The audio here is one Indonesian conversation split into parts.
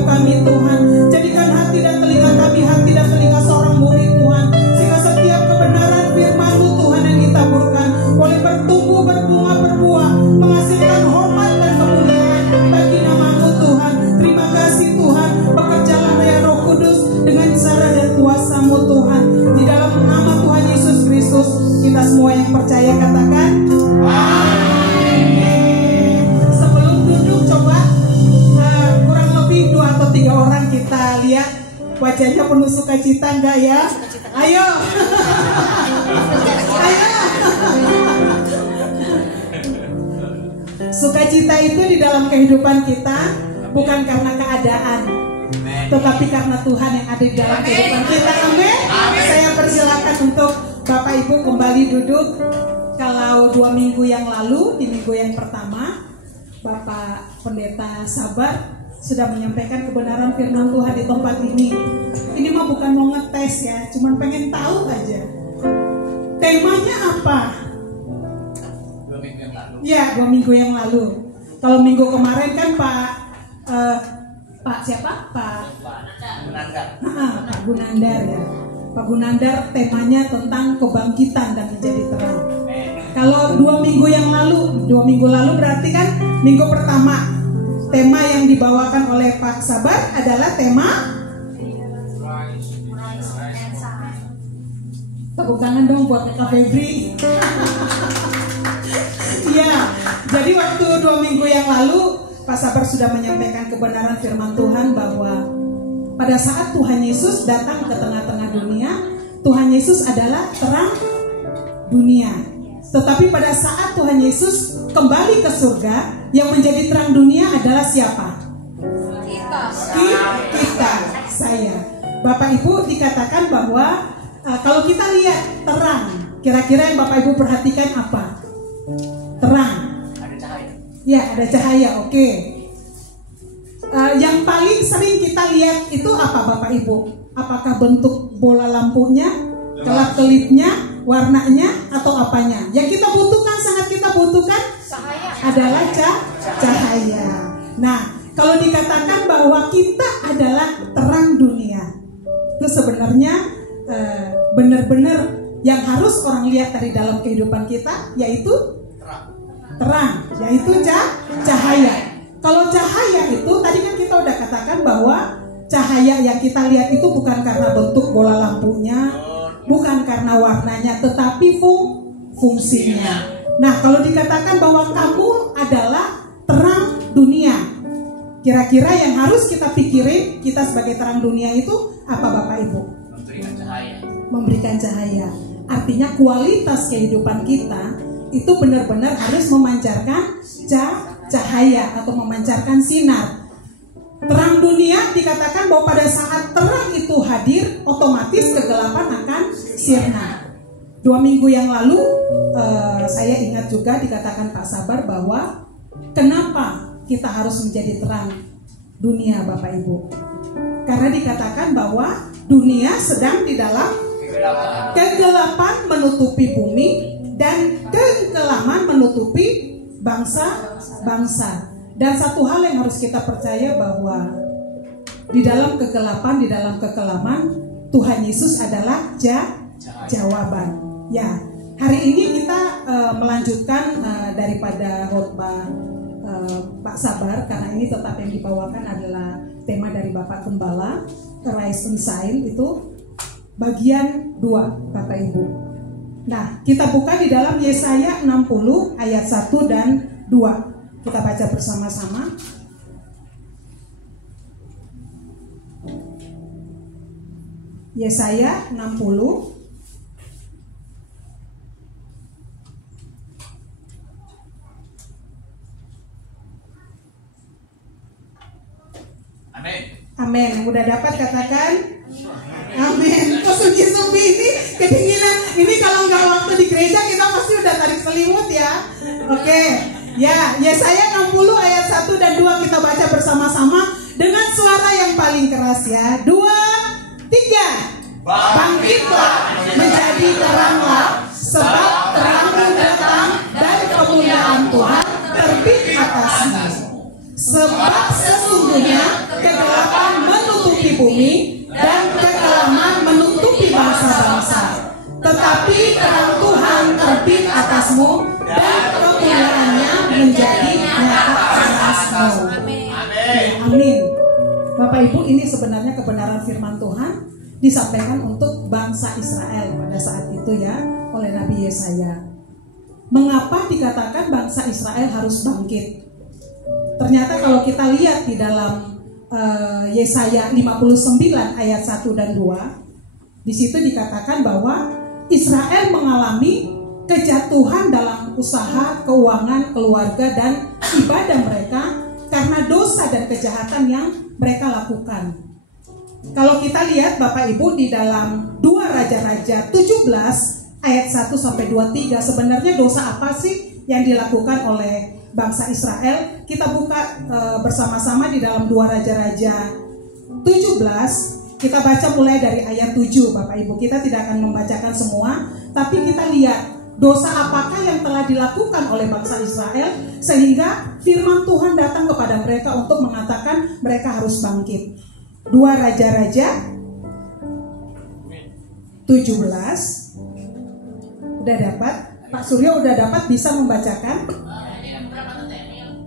setiap kami Tuhan. Jadikan hati dan telinga kami, hati dan telinga seorang murid Tuhan, sehingga setiap kebenaran firman-Mu Tuhan yang ditaburkan boleh bertumbuh, berbunga, berbuah, menghasilkan hormat dan kemuliaan bagi nama-Mu Tuhan. Terima kasih Tuhan, bekerjalah ya Roh Kudus dengan cara dan kuasa-Mu Tuhan. Di dalam nama Tuhan Yesus Kristus, kita semua yang percaya katakan amin. Sebelum duduk coba kurang lebih 2 atau 3 orang kita lihat wajahnya penuh sukacita enggak ya? Ayo. Ayo. Sukacita itu di dalam kehidupan kita bukan karena keadaan, tetapi karena Tuhan yang ada di dalam kehidupan kita. Amin. Saya persilakan untuk Bapak Ibu kembali duduk. Kalau 2 minggu yang lalu, di minggu yang pertama, Bapak Pendeta Sabar sudah menyampaikan kebenaran firman Tuhan di tempat ini. Ini mah bukan mau ngetes ya, cuman pengen tahu aja. Temanya apa? 2 minggu yang lalu. Ya, 2 minggu yang lalu. Kalau minggu kemarin kan Pak siapa? Pak Gunandar. Pak Gunandar ya. Pak Gunandar temanya tentang kebangkitan dan menjadi terang. Kalau 2 minggu lalu berarti kan minggu pertama tema yang dibawakan oleh Pak Sabar adalah tema tepuk tangan dong buat Kak Febri. Ya, jadi waktu 2 minggu yang lalu Pak Sabar sudah menyampaikan kebenaran firman Tuhan bahwa pada saat Tuhan Yesus datang ke tengah-tengah dunia, Tuhan Yesus adalah terang dunia. Tetapi pada saat Tuhan Yesus kembali ke surga, yang menjadi terang dunia adalah siapa? Kita, saya. Bapak Ibu dikatakan bahwa kalau kita lihat terang, kira-kira yang Bapak Ibu perhatikan apa? Terang. Ada cahaya. Ya, ada cahaya, oke. Yang paling sering kita lihat itu apa Bapak Ibu? Apakah bentuk bola lampunya, kelap-kelipnya, warnanya, atau apanya? Yang kita butuhkan, sangat kita butuhkan adalah cahaya. Nah, kalau dikatakan bahwa kita adalah terang dunia, itu sebenarnya benar-benar yang harus orang lihat dari dalam kehidupan kita, yaitu terang, yaitu cahaya. Kalau cahaya itu tadi kan kita udah katakan bahwa cahaya yang kita lihat itu bukan karena bentuk bola lampunya, bukan karena warnanya, tetapi fungsinya. Nah, kalau dikatakan bahwa kamu adalah terang dunia, kira-kira yang harus kita pikirin kita sebagai terang dunia itu apa Bapak Ibu? Memberikan cahaya. Memberikan cahaya. Artinya kualitas kehidupan kita itu benar-benar harus memancarkan cahaya atau memancarkan sinar. Terang dunia dikatakan bahwa pada saat terang itu hadir, otomatis kegelapan akan sirna. 2 minggu yang lalu saya ingat juga dikatakan Pak Sabar bahwa kenapa kita harus menjadi terang dunia Bapak Ibu? Karena dikatakan bahwa dunia sedang di dalam kegelapan menutupi bumi dan kekelaman menutupi bangsa-bangsa. Dan satu hal yang harus kita percaya bahwa di dalam kegelapan, di dalam kekelaman, Tuhan Yesus adalah jawaban. Ya, hari ini kita melanjutkan daripada khotbah Pak Sabar, karena ini tetap yang dibawakan adalah tema dari Bapak Gembala, Rise and Shine, itu bagian 2 Bapak Ibu. Nah, kita buka di dalam Yesaya 60 ayat 1 dan 2. Kita baca bersama-sama. Yesaya 60 Amin. Amin. Yang udah dapat katakan amin. Kok suci-suci ini kedinginan. Ini kalau nggak waktu di gereja kita pasti udah tarik selimut ya. Oke. Ya, Yesaya 60 ayat 1 dan 2 kita baca bersama-sama dengan suara yang paling keras ya. 2, 3. Bangkitlah, menjadi teranglah, sebab terangmu datang dari kemuliaan Tuhan terbit atasmu. Sebab sesungguhnya kegelapan bumi dan kekelaman menutupi bangsa-bangsa. Tetapi terang Tuhan terbit atasmu dan kemuliaannya menjadi nyata atasmu. Amin. Bapak Ibu, ini sebenarnya kebenaran firman Tuhan disampaikan untuk bangsa Israel pada saat itu ya oleh Nabi Yesaya. Mengapa dikatakan bangsa Israel harus bangkit? Ternyata kalau kita lihat di dalam Yesaya 59 ayat 1 dan 2, di situ dikatakan bahwa Israel mengalami kejatuhan dalam usaha, keuangan, keluarga dan ibadah mereka karena dosa dan kejahatan yang mereka lakukan. Kalau kita lihat Bapak Ibu di dalam 2 Raja-Raja 17 ayat 1 sampai 23, sebenarnya dosa apa sih yang dilakukan oleh bangsa Israel? Kita buka bersama-sama di dalam 2 Raja-Raja 17. Kita baca mulai dari ayat 7 Bapak Ibu. Kita tidak akan membacakan semua, tapi kita lihat dosa apakah yang telah dilakukan oleh bangsa Israel sehingga firman Tuhan datang kepada mereka untuk mengatakan mereka harus bangkit. 2 Raja-Raja 17. Udah dapat? Pak Suryo udah dapat, bisa membacakan?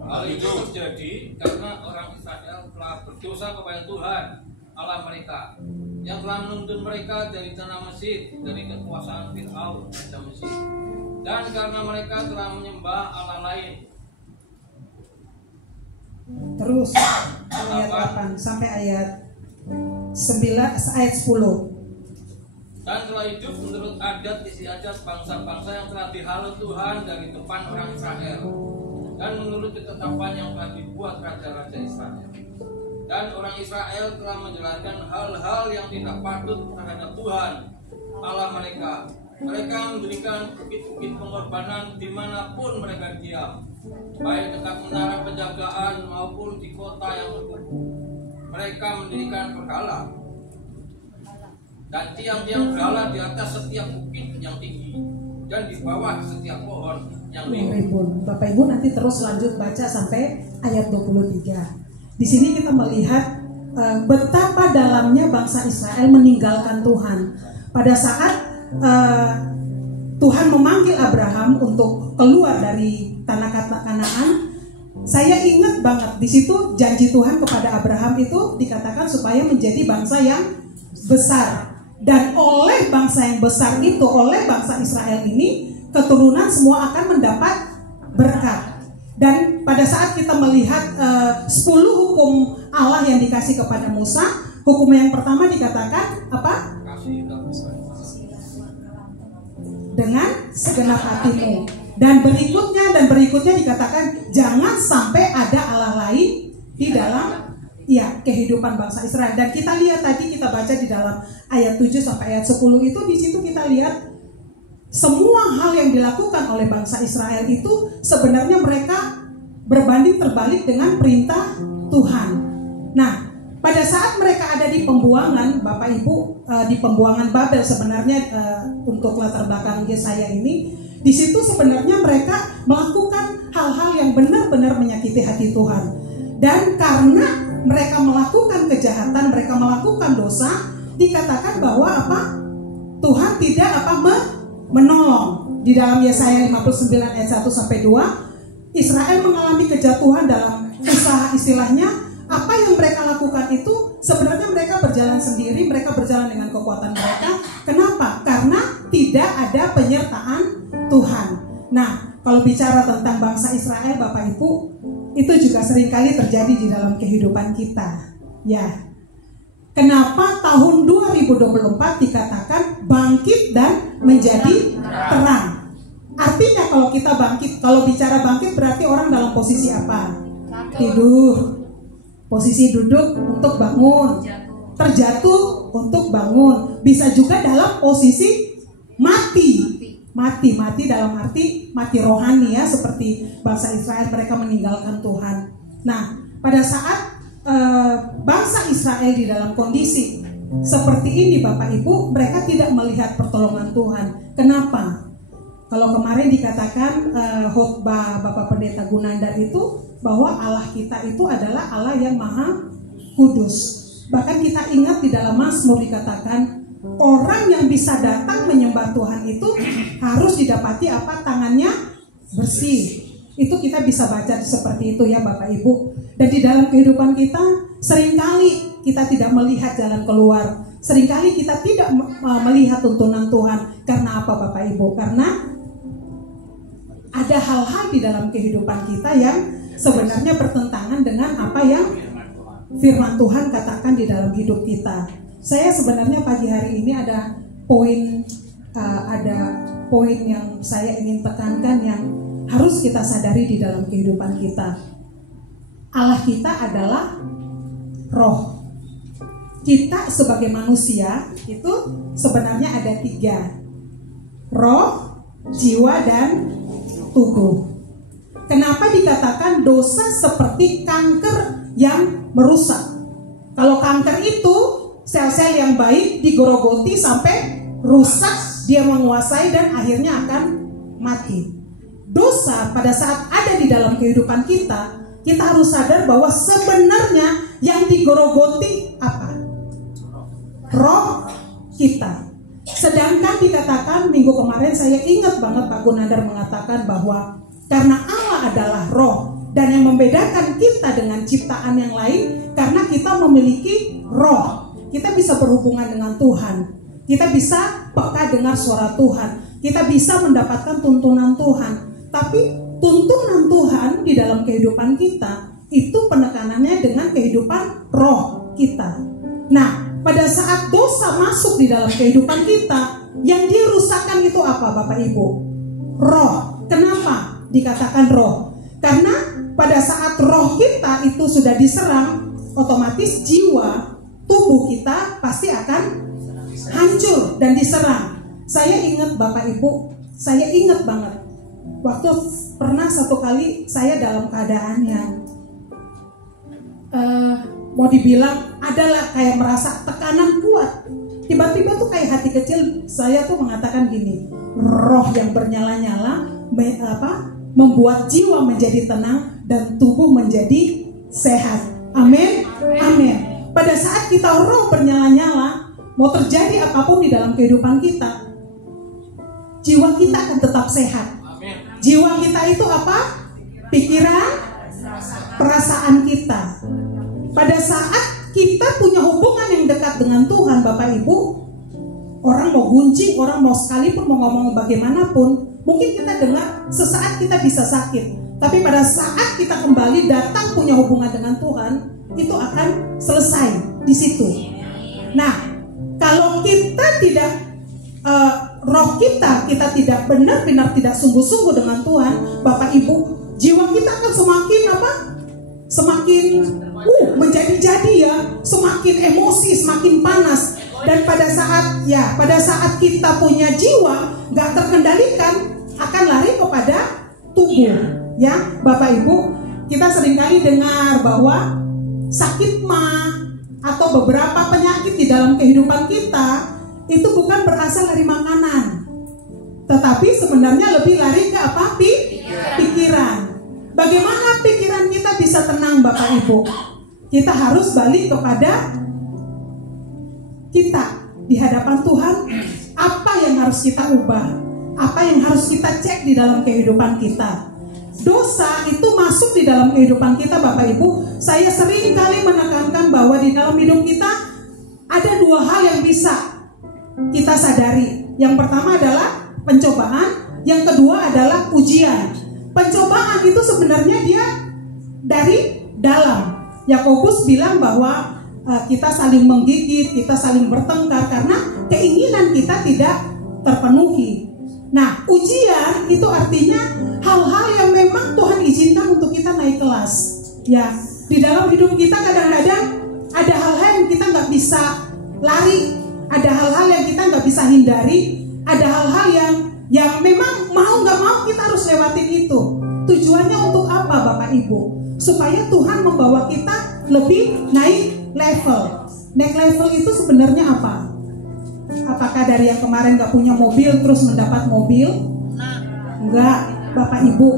Hal itu terjadi karena orang Israel telah berdosa kepada Tuhan Allah mereka yang telah menuntun mereka dari tanah Mesir, dari kekuasaan Fir'aun raja Mesir, dan karena mereka telah menyembah Allah lain. Terus ayat 8 sampai ayat 9 ayat 10. Dan telah hidup menurut adat istiadat bangsa-bangsa yang telah dihalau Tuhan dari depan orang Israel, dan menurut ketetapan yang telah dibuat raja-raja Israel. Dan orang Israel telah menjalankan hal-hal yang tidak patut terhadap Tuhan Allah mereka. Mereka mendirikan bukit-bukit pengorbanan dimanapun mereka diam, baik dekat menara penjagaan maupun di kota yang berkubu. Mereka mendirikan berhala dan tiang-tiang berhala di atas setiap bukit yang tinggi dan di bawah setiap pohon yang rimbun. Bapak Ibu nanti terus lanjut baca sampai ayat 23. Di sini kita melihat betapa dalamnya bangsa Israel meninggalkan Tuhan. Pada saat Tuhan memanggil Abraham untuk keluar dari tanah Kanaan, saya ingat banget di situ janji Tuhan kepada Abraham itu dikatakan supaya menjadi bangsa yang besar. Dan oleh bangsa yang besar itu, oleh bangsa Israel ini, keturunan semua akan mendapat berkat. Dan pada saat kita melihat 10 hukum Allah yang dikasih kepada Musa, hukum yang pertama dikatakan apa? Dengan segenap hatimu. Dan berikutnya dikatakan jangan sampai ada Allah lain di dalam kehidupan bangsa Israel. Dan kita lihat tadi, kita baca di dalam ayat 7 sampai ayat 10 itu, di situ kita lihat semua hal yang dilakukan oleh bangsa Israel itu sebenarnya mereka berbanding terbalik dengan perintah Tuhan. Nah, pada saat mereka ada di pembuangan, Bapak Ibu, di pembuangan Babel sebenarnya, untuk latar belakang Yesaya ini, di situ sebenarnya mereka melakukan hal-hal yang benar-benar menyakiti hati Tuhan. Dan karena mereka melakukan kejahatan, mereka melakukan dosa, dikatakan bahwa apa? Tuhan tidak menolong. Di dalam Yesaya 59 ayat 1 sampai 2, Israel mengalami kejatuhan dalam usaha, istilahnya apa yang mereka lakukan itu sebenarnya mereka berjalan sendiri, mereka berjalan dengan kekuatan mereka. Kenapa? Karena tidak ada penyertaan Tuhan. Nah, kalau bicara tentang bangsa Israel, Bapak Ibu, itu juga seringkali terjadi di dalam kehidupan kita. Ya. Kenapa tahun 2024 dikatakan bangkit dan menjadi terang? Artinya kalau kita bangkit, kalau bicara bangkit berarti orang dalam posisi apa? Tidur. Posisi duduk untuk bangun. Terjatuh untuk bangun. Bisa juga dalam posisi mati. Mati dalam arti mati rohani ya, seperti bangsa Israel, mereka meninggalkan Tuhan. Nah, pada saat bangsa Israel di dalam kondisi seperti ini, Bapak Ibu, mereka tidak melihat pertolongan Tuhan. Kenapa? Kalau kemarin dikatakan khotbah Bapak Pendeta Gunandar itu bahwa Allah kita itu adalah Allah yang maha kudus. Bahkan kita ingat di dalam Mazmur dikatakan, orang yang bisa datang menyembah Tuhan itu harus didapati apa? Tangannya bersih. Itu kita bisa baca seperti itu ya Bapak Ibu. Dan di dalam kehidupan kita seringkali kita tidak melihat jalan keluar. Seringkali kita tidak melihat tuntunan Tuhan. Karena apa Bapak Ibu? Karena ada hal-hal di dalam kehidupan kita yang sebenarnya bertentangan dengan apa yang firman Tuhan katakan di dalam hidup kita. Saya sebenarnya pagi hari ini ada poin yang saya ingin tekankan yang harus kita sadari di dalam kehidupan kita. Allah kita adalah roh. Kita sebagai manusia itu sebenarnya ada 3, roh, jiwa, dan tubuh. Kenapa dikatakan dosa seperti kanker yang merusak? Kalau kanker itu sel-sel yang baik digerogoti sampai rusak, dia menguasai dan akhirnya akan mati. Dosa pada saat ada di dalam kehidupan kita harus sadar bahwa sebenarnya yang digerogoti apa? Roh kita. Sedangkan dikatakan minggu kemarin saya ingat banget Pak Gunandar mengatakan bahwa karena Allah adalah roh, dan yang membedakan kita dengan ciptaan yang lain karena kita memiliki roh. Kita bisa berhubungan dengan Tuhan. Kita bisa peka dengar suara Tuhan. Kita bisa mendapatkan tuntunan Tuhan. Tapi tuntunan Tuhan di dalam kehidupan kita itu penekanannya dengan kehidupan roh kita. Nah, pada saat dosa masuk di dalam kehidupan kita, yang dirusakkan itu apa Bapak Ibu? Roh. Kenapa dikatakan roh? Karena pada saat roh kita itu sudah diserang, otomatis jiwa, tubuh kita pasti akan hancur dan diserang. Saya ingat Bapak Ibu, saya ingat banget waktu pernah satu kali saya dalam keadaan yang mau dibilang adalah kayak merasa tekanan kuat. Tiba-tiba tuh kayak hati kecil saya tuh mengatakan gini, roh yang bernyala-nyala membuat jiwa menjadi tenang dan tubuh menjadi sehat. Amin. Amin. Pada saat kita roh bernyala-nyala, mau terjadi apapun di dalam kehidupan kita, jiwa kita akan tetap sehat. Jiwa kita itu apa? Pikiran, perasaan kita. Pada saat kita punya hubungan yang dekat dengan Tuhan, Bapak Ibu, orang mau gunjing, orang mau sekalipun mau ngomong bagaimanapun, mungkin kita dengar sesaat kita bisa sakit. Tapi pada saat kita kembali datang punya hubungan dengan Tuhan, itu akan selesai di situ. Nah, kalau kita tidak roh kita tidak benar-benar tidak sungguh-sungguh dengan Tuhan, Bapak Ibu, jiwa kita akan semakin semakin menjadi-jadi ya, semakin emosi, semakin panas. Dan pada saat kita punya jiwa nggak terkendalikan, akan lari kepada tubuh. Ya, Bapak Ibu, kita seringkali dengar bahwa sakit mah atau beberapa penyakit di dalam kehidupan kita itu bukan berasal dari makanan, tetapi sebenarnya lebih lari ke apa? Pikiran. Bagaimana pikiran kita bisa tenang Bapak Ibu? Kita harus balik kepada kita di hadapan Tuhan. Apa yang harus kita ubah? Apa yang harus kita cek di dalam kehidupan kita? Dosa itu masuk di dalam kehidupan kita Bapak Ibu. Saya sering kali menekankan bahwa di dalam hidup kita ada 2 hal yang bisa kita sadari. Yang pertama adalah pencobaan, yang kedua adalah ujian. Pencobaan itu sebenarnya dia dari dalam. Yakobus bilang bahwa kita saling menggigit, kita saling bertengkar karena keinginan kita tidak terpenuhi. Nah, ujian itu artinya hal-hal yang memang Tuhan izinkan untuk kita naik kelas. Ya, di dalam hidup kita kadang-kadang ada hal-hal yang kita nggak bisa lari, ada hal-hal yang kita nggak bisa hindari, ada hal-hal yang memang mau nggak mau kita harus lewatin itu. Tujuannya untuk apa Bapak Ibu? Supaya Tuhan membawa kita lebih naik level. Naik level itu sebenarnya apa? Apakah dari yang kemarin nggak punya mobil terus mendapat mobil? Enggak, Bapak Ibu.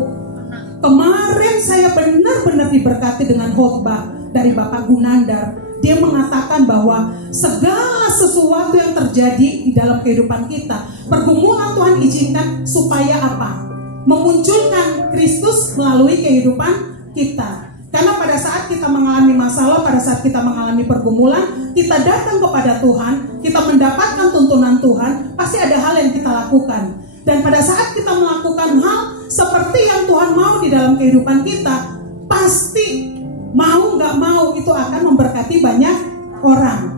Kemarin saya benar-benar diberkati dengan khotbah dari Bapak Gunandar. dia mengatakan bahwa segala sesuatu yang terjadi di dalam kehidupan kita, pergumulan Tuhan izinkan supaya apa? Memunculkan Kristus melalui kehidupan kita. Karena pada saat kita mengalami masalah, pada saat kita mengalami pergumulan, kita datang kepada Tuhan, kita mendapatkan tuntunan Tuhan, pasti ada hal yang kita lakukan. Dan pada saat kita melakukan hal seperti yang Tuhan mau di dalam kehidupan kita, pasti mau nggak mau itu akan memberkati banyak orang.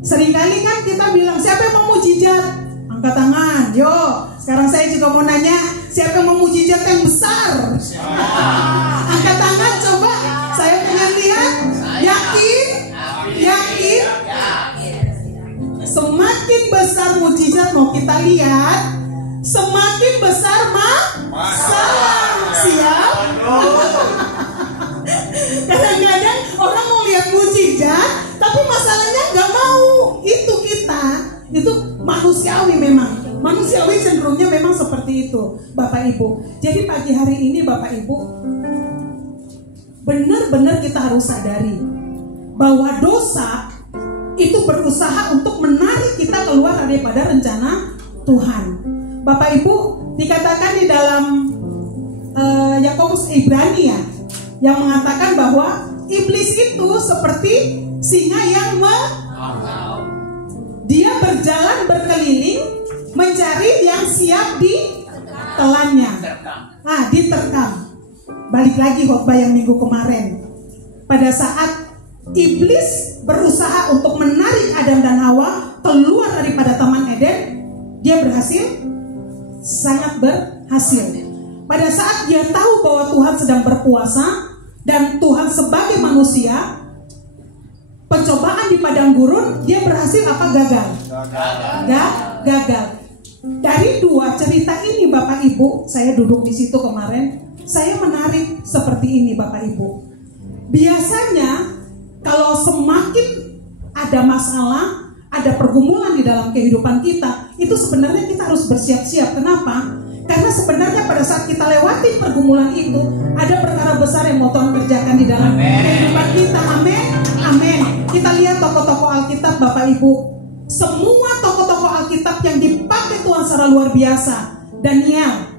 Seringkali kan kita bilang, siapa yang mau mujizat? Angkat tangan, yo. Sekarang saya juga mau nanya, siapa yang mau mujizat yang besar? Angkat tangan coba, saya pengen lihat. Yakin? Yakin? Semakin besar mujizat mau kita lihat, semakin besar masalah. Siap? Kadang-kadang orang mau lihat mujizat, tapi masalahnya nggak mau. Itu kita, itu manusiawi memang. Manusiawi cenderungnya memang seperti itu, Bapak Ibu. Jadi pagi hari ini Bapak Ibu, benar-benar kita harus sadari bahwa dosa itu berusaha untuk menarik kita keluar daripada rencana Tuhan. Bapak Ibu, dikatakan di dalam Yakobus Ibrani ya, yang mengatakan bahwa iblis itu seperti singa yang dia berjalan berkeliling mencari yang siap ditelannya. Diterkam. Balik lagi khotbah yang minggu kemarin. Pada saat iblis berusaha untuk menarik Adam dan Hawa keluar daripada Taman Eden, dia berhasil, sangat berhasil. Pada saat dia tahu bahwa Tuhan sedang berkuasa dan Tuhan sebagai manusia, pencobaan di padang gurun, dia berhasil apa? Gagal. Gagal. Dari dua cerita ini Bapak Ibu, saya duduk di situ kemarin, saya menarik seperti ini Bapak Ibu. Biasanya kalau semakin ada masalah, ada pergumulan di dalam kehidupan kita, itu sebenarnya kita harus bersiap-siap. Kenapa? Karena sebenarnya pada saat kita lewati pergumulan itu, ada perkara besar yang mau Tuhan kerjakan di dalam kehidupan kita. Amin. Amin. Kita lihat tokoh-tokoh Alkitab Bapak Ibu. Semua tokoh-tokoh Alkitab yang dipakai Tuhan secara luar biasa. Daniel,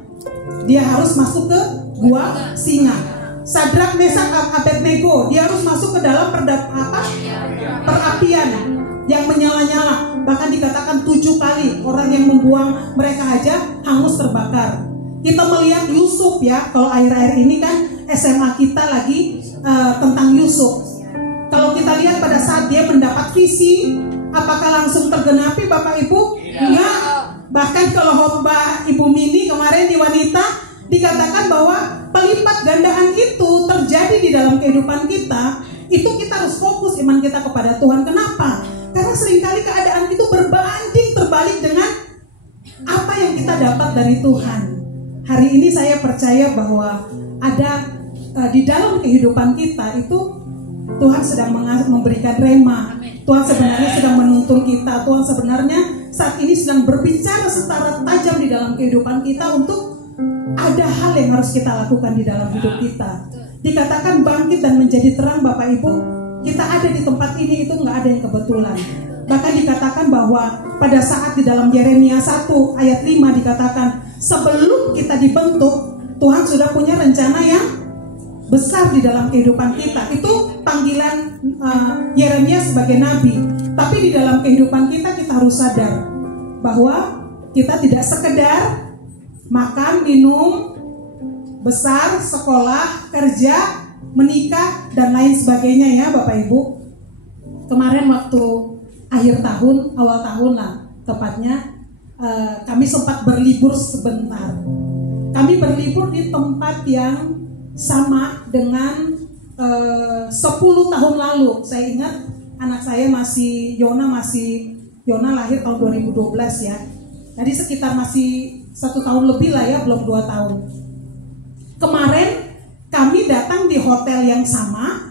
dia harus masuk ke gua singa. Sadrak, Mesak, Abednego, dia harus masuk ke dalam perapian yang menyala-nyala. Bahkan dikatakan 7 kali orang yang membuang mereka aja hangus terbakar. Kita melihat Yusuf ya, kalau akhir-akhir ini kan SMA kita lagi tentang Yusuf. Kalau kita lihat pada saat dia mendapat visi, apakah langsung tergenapi Bapak Ibu? Enggak. Bahkan kalau khotbah Ibu Mini kemarin di Wanita, dikatakan bahwa pelipat gandaan itu terjadi di dalam kehidupan kita. Itu kita harus fokus iman kita kepada Tuhan. Kenapa? Karena seringkali keadaan itu berbanding terbalik dengan apa yang kita dapat dari Tuhan. Hari ini saya percaya bahwa ada di dalam kehidupan kita itu Tuhan sedang memberikan rema. Tuhan sebenarnya sedang menuntun kita. Tuhan sebenarnya saat ini sedang berbicara secara tajam di dalam kehidupan kita untuk ada hal yang harus kita lakukan di dalam hidup kita. Dikatakan bangkit dan menjadi terang Bapak Ibu. Kita ada di tempat ini itu nggak ada yang kebetulan. Bahkan dikatakan bahwa pada saat di dalam Yeremia 1 ayat 5 dikatakan sebelum kita dibentuk, Tuhan sudah punya rencana yang besar di dalam kehidupan kita. Itu panggilan Yeremia sebagai nabi. Tapi di dalam kehidupan kita harus sadar bahwa kita tidak sekedar makan, minum, besar, sekolah, kerja, menikah, dan lain sebagainya ya Bapak Ibu. Kemarin waktu akhir tahun, awal tahun lah tepatnya, kami sempat berlibur sebentar. Kami berlibur di tempat yang sama dengan 10 tahun lalu. Saya ingat anak saya Yona lahir tahun 2012 ya. Jadi sekitar masih 1 tahun lebih lah ya, belum 2 tahun. Kemarin kami datang di hotel yang sama,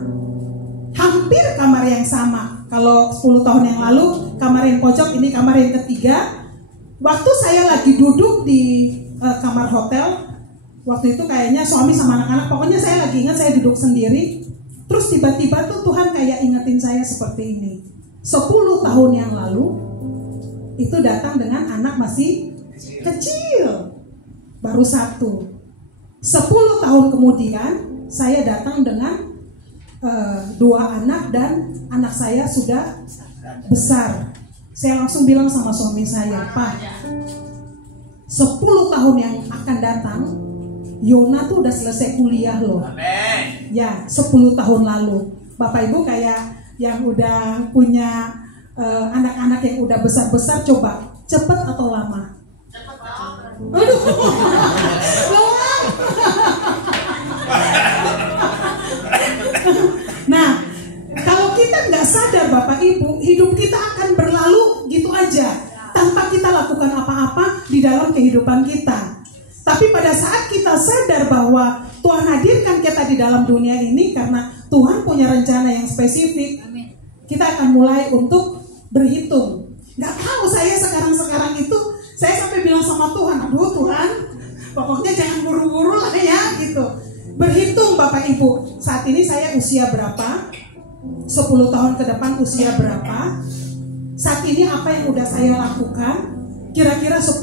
hampir kamar yang sama. Kalau 10 tahun yang lalu kamar yang pojok, ini kamar yang ketiga. Waktu saya lagi duduk di kamar hotel, waktu itu kayaknya suami sama anak-anak, pokoknya saya lagi ingat saya duduk sendiri. Terus tiba-tiba tuh Tuhan kayak ingetin saya seperti ini. 10 tahun yang lalu itu datang dengan anak masih kecil, baru 1. 10 tahun kemudian saya datang dengan 2 anak dan anak saya sudah besar. Saya langsung bilang sama suami saya, Pak, 10 tahun yang akan datang Yona tuh udah selesai kuliah loh. Amin. Ya, 10 tahun lalu. Bapak Ibu kayak yang udah punya anak-anak yang udah besar-besar, coba cepet atau lama? Aduh. Nah, kalau kita nggak sadar Bapak Ibu, hidup kita akan berlalu gitu aja tanpa kita lakukan apa-apa di dalam kehidupan kita. Tapi pada saat kita sadar bahwa Tuhan hadirkan kita di dalam dunia ini karena Tuhan punya rencana yang spesifik, kita akan mulai untuk berhitung. Nggak tahu saya sekarang itu, saya sampai bilang sama Tuhan, aduh Tuhan, pokoknya jangan buru-buru lah ya gitu. Berhitung Bapak Ibu, saat ini saya usia berapa? 10 tahun ke depan usia berapa? Saat ini apa yang udah saya lakukan? Kira-kira 10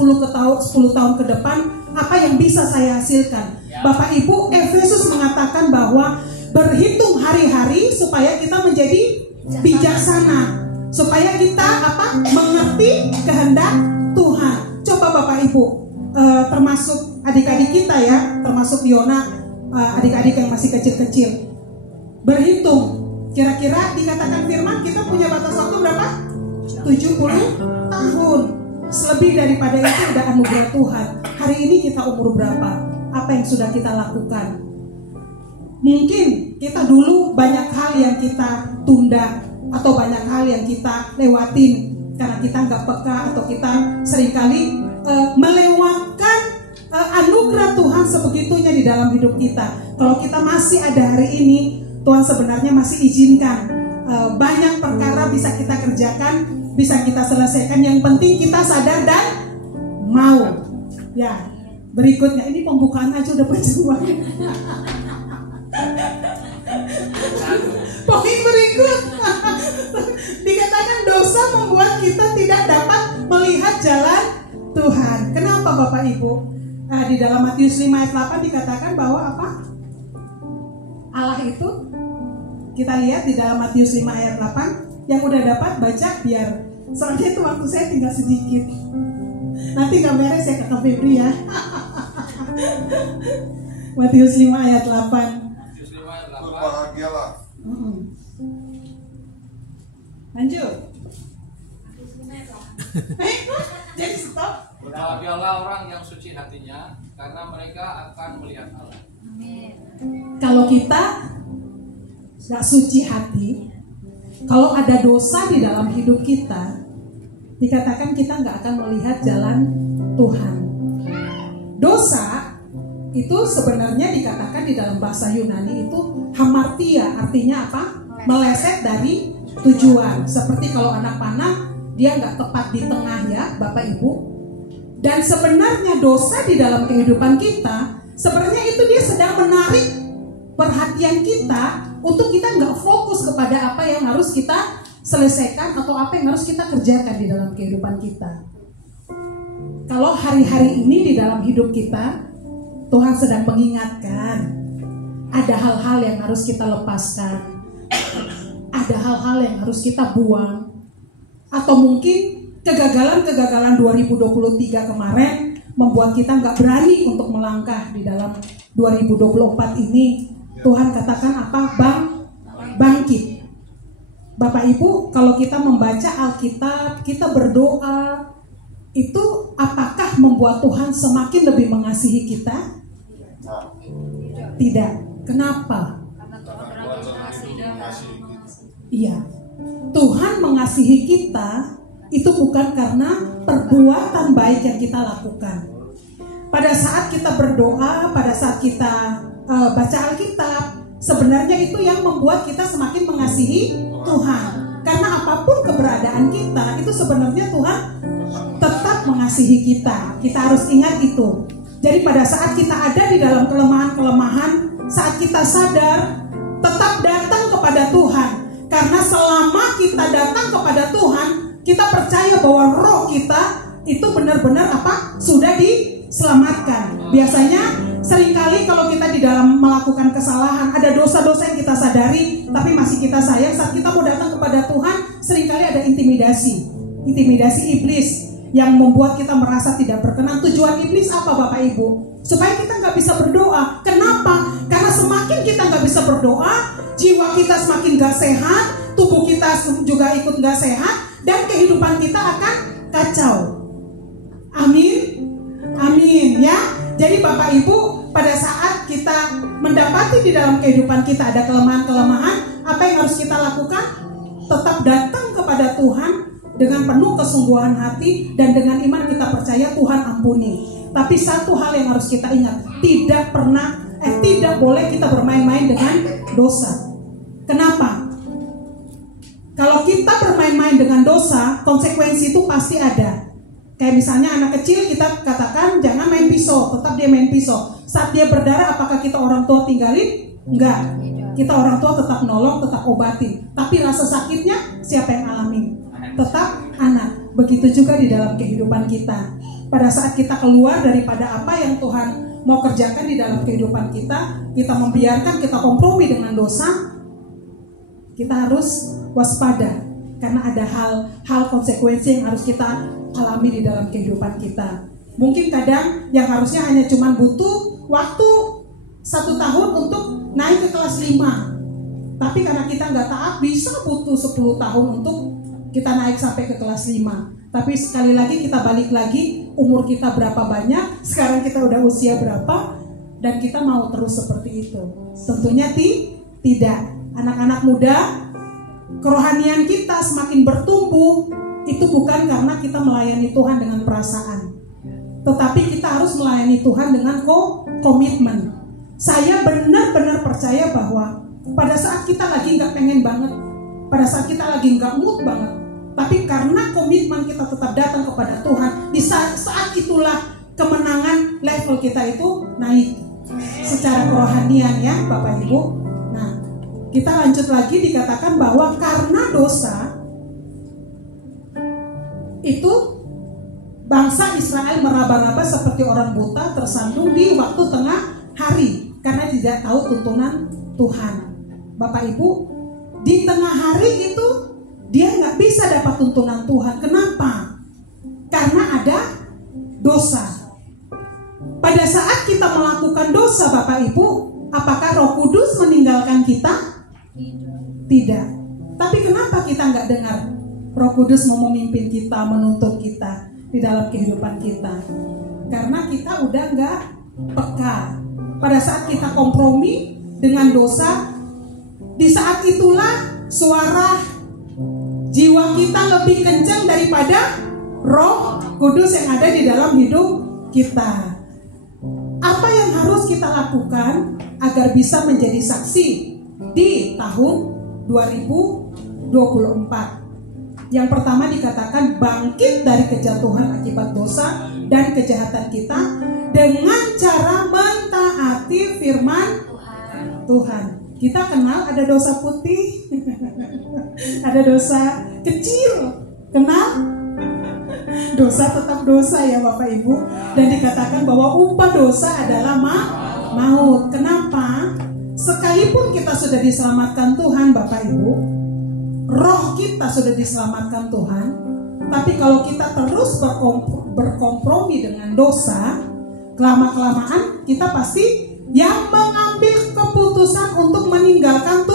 tahun ke depan apa yang bisa saya hasilkan? Bapak Ibu, Efesus mengatakan bahwa berhitung hari-hari supaya kita menjadi bijaksana, supaya kita mengerti kehendak Tuhan. Coba Bapak Ibu, termasuk adik-adik kita ya, termasuk Yona, adik-adik yang masih kecil-kecil, berhitung. Kira-kira dikatakan firman kita punya batas waktu berapa? 70 tahun. Selebih daripada itu udah anugerah Tuhan. Hari ini kita umur berapa? Apa yang sudah kita lakukan? Mungkin kita dulu banyak hal yang kita tunda, atau banyak hal yang kita lewatin karena kita nggak peka, atau kita seringkali melewatkan anugerah Tuhan sebegitunya di dalam hidup kita. Kalau kita masih ada hari ini, Tuhan sebenarnya masih izinkan banyak perkara bisa kita kerjakan, bisa kita selesaikan. Yang penting kita sadar dan mau. Ya, berikutnya ini pembukaan aja udah panjang banget. Poin berikut dikatakan dosa membuat kita tidak dapat melihat jalan Tuhan. Kenapa Bapak Ibu? Di dalam Matius 5 ayat 8 dikatakan bahwa apa? Allah itu, kita lihat di dalam Matius 5 ayat 8, yang udah dapat baca biar, soalnya itu waktu saya tinggal sedikit. Nanti gak beres ya Kak Febri ya. Matius 5 ayat 8. Berbahagialah. Lanjut. Jadi stop. Berbahagialah orang yang suci hatinya, karena mereka akan melihat Allah. Kalau kita gak suci hati, kalau ada dosa di dalam hidup kita, dikatakan kita gak akan melihat jalan Tuhan. Dosa itu sebenarnya dikatakan di dalam bahasa Yunani itu hamartia, artinya apa? Meleset dari tujuan. Seperti kalau anak panah, dia gak tepat di tengah ya Bapak Ibu. Dan sebenarnya dosa di dalam kehidupan kita, sebenarnya itu dia sedang menarik perhatian kita untuk kita nggak fokus kepada apa yang harus kita selesaikan atau apa yang harus kita kerjakan di dalam kehidupan kita. Kalau hari-hari ini di dalam hidup kita, Tuhan sedang mengingatkan ada hal-hal yang harus kita lepaskan, ada hal-hal yang harus kita buang, atau mungkin kegagalan 2023 kemarin membuat kita nggak berani untuk melangkah di dalam 2024 ini. Tuhan katakan apa? Bangkit. Bapak Ibu, kalau kita membaca Alkitab, kita berdoa, itu apakah membuat Tuhan semakin lebih mengasihi kita? Tidak. Kenapa? Iya. Tuhan mengasihi kita itu bukan karena perbuatan baik yang kita lakukan. Pada saat kita berdoa, pada saat kita baca Alkitab, sebenarnya itu yang membuat kita semakin mengasihi Tuhan. Karena apapun keberadaan kita, itu sebenarnya Tuhan tetap mengasihi kita. Kita harus ingat itu. Jadi pada saat kita ada di dalam kelemahan-kelemahan, saat kita sadar, tetap datang kepada Tuhan. Karena selama kita datang kepada Tuhan, kita percaya bahwa roh kita itu benar-benar sudah diselamatkan. Biasanya seringkali kalau kita di dalam melakukan kesalahan, ada dosa-dosa yang kita sadari tapi masih kita sayang, saat kita mau datang kepada Tuhan, seringkali ada intimidasi iblis yang membuat kita merasa tidak berkenan. Tujuan iblis apa Bapak Ibu? Supaya kita nggak bisa berdoa. Kenapa? Karena semakin kita nggak bisa berdoa, jiwa kita semakin nggak sehat, tubuh kita juga ikut nggak sehat, dan kehidupan kita akan kacau. Amin ya. Jadi Bapak Ibu, pada saat kita mendapati di dalam kehidupan kita ada kelemahan-kelemahan, apa yang harus kita lakukan? Tetap datang kepada Tuhan dengan penuh kesungguhan hati, dan dengan iman kita percaya Tuhan ampuni. Tapi satu hal yang harus kita ingat, tidak boleh kita bermain-main dengan dosa. Kenapa? Kalau kita bermain-main dengan dosa, konsekuensi itu pasti ada. Kayak misalnya anak kecil, kita katakan jangan main pisau, tetap dia main pisau. Saat dia berdarah, apakah kita orang tua tinggalin? Enggak. Kita orang tua tetap nolong, tetap obati. Tapi rasa sakitnya siapa yang alami? Tetap anak. Begitu juga di dalam kehidupan kita. Pada saat kita keluar daripada apa yang Tuhan mau kerjakan di dalam kehidupan kita membiarkan, kita kompromi dengan dosa, kita harus waspada. Karena ada hal konsekuensi yang harus kita alami di dalam kehidupan kita. Mungkin kadang yang harusnya hanya cuma butuh waktu 1 tahun untuk naik ke kelas 5. Tapi karena kita nggak taat, bisa butuh 10 tahun untuk kita naik sampai ke kelas 5. Tapi sekali lagi kita balik lagi, umur kita berapa banyak, sekarang kita udah usia berapa, dan kita mau terus seperti itu? Tentunya tidak. Anak-anak muda, kerohanian kita semakin bertumbuh, itu bukan karena kita melayani Tuhan dengan perasaan, tetapi kita harus melayani Tuhan dengan komitmen. Saya benar-benar percaya bahwa pada saat kita lagi gak pengen banget, pada saat kita lagi gak mood banget, tapi karena komitmen kita tetap datang kepada Tuhan, di saat itulah kemenangan level kita itu naik secara kerohanian ya Bapak Ibu. Nah, kita lanjut lagi, dikatakan bahwa karena dosa itu bangsa Israel meraba-raba seperti orang buta tersandung di waktu tengah hari karena tidak tahu tuntunan Tuhan. Bapak Ibu, di tengah hari itu dia nggak bisa dapat tuntunan Tuhan. Kenapa? Karena ada dosa. Pada saat kita melakukan dosa Bapak Ibu, apakah Roh Kudus meninggalkan kita? Tidak. Tapi kenapa kita nggak dengar Roh Kudus mau memimpin kita, menuntun kita di dalam kehidupan kita? Karena kita udah nggak peka. Pada saat kita kompromi dengan dosa, di saat itulah suara jiwa kita lebih kencang daripada Roh Kudus yang ada di dalam hidup kita. Apa yang harus kita lakukan agar bisa menjadi saksi di tahun 2024? Yang pertama dikatakan bangkit dari kejatuhan akibat dosa dan kejahatan kita dengan cara mentaati firman Tuhan. Kita kenal ada dosa putih, ada dosa kecil, kenal? Dosa tetap dosa ya Bapak Ibu. Dan dikatakan bahwa upah dosa adalah maut. Kenapa? Sekalipun kita sudah diselamatkan Tuhan Bapak Ibu, roh kita sudah diselamatkan Tuhan, tapi kalau kita terus berkompromi dengan dosa, kelama-kelamaan kita pasti yang mengambil keputusan untuk meninggalkan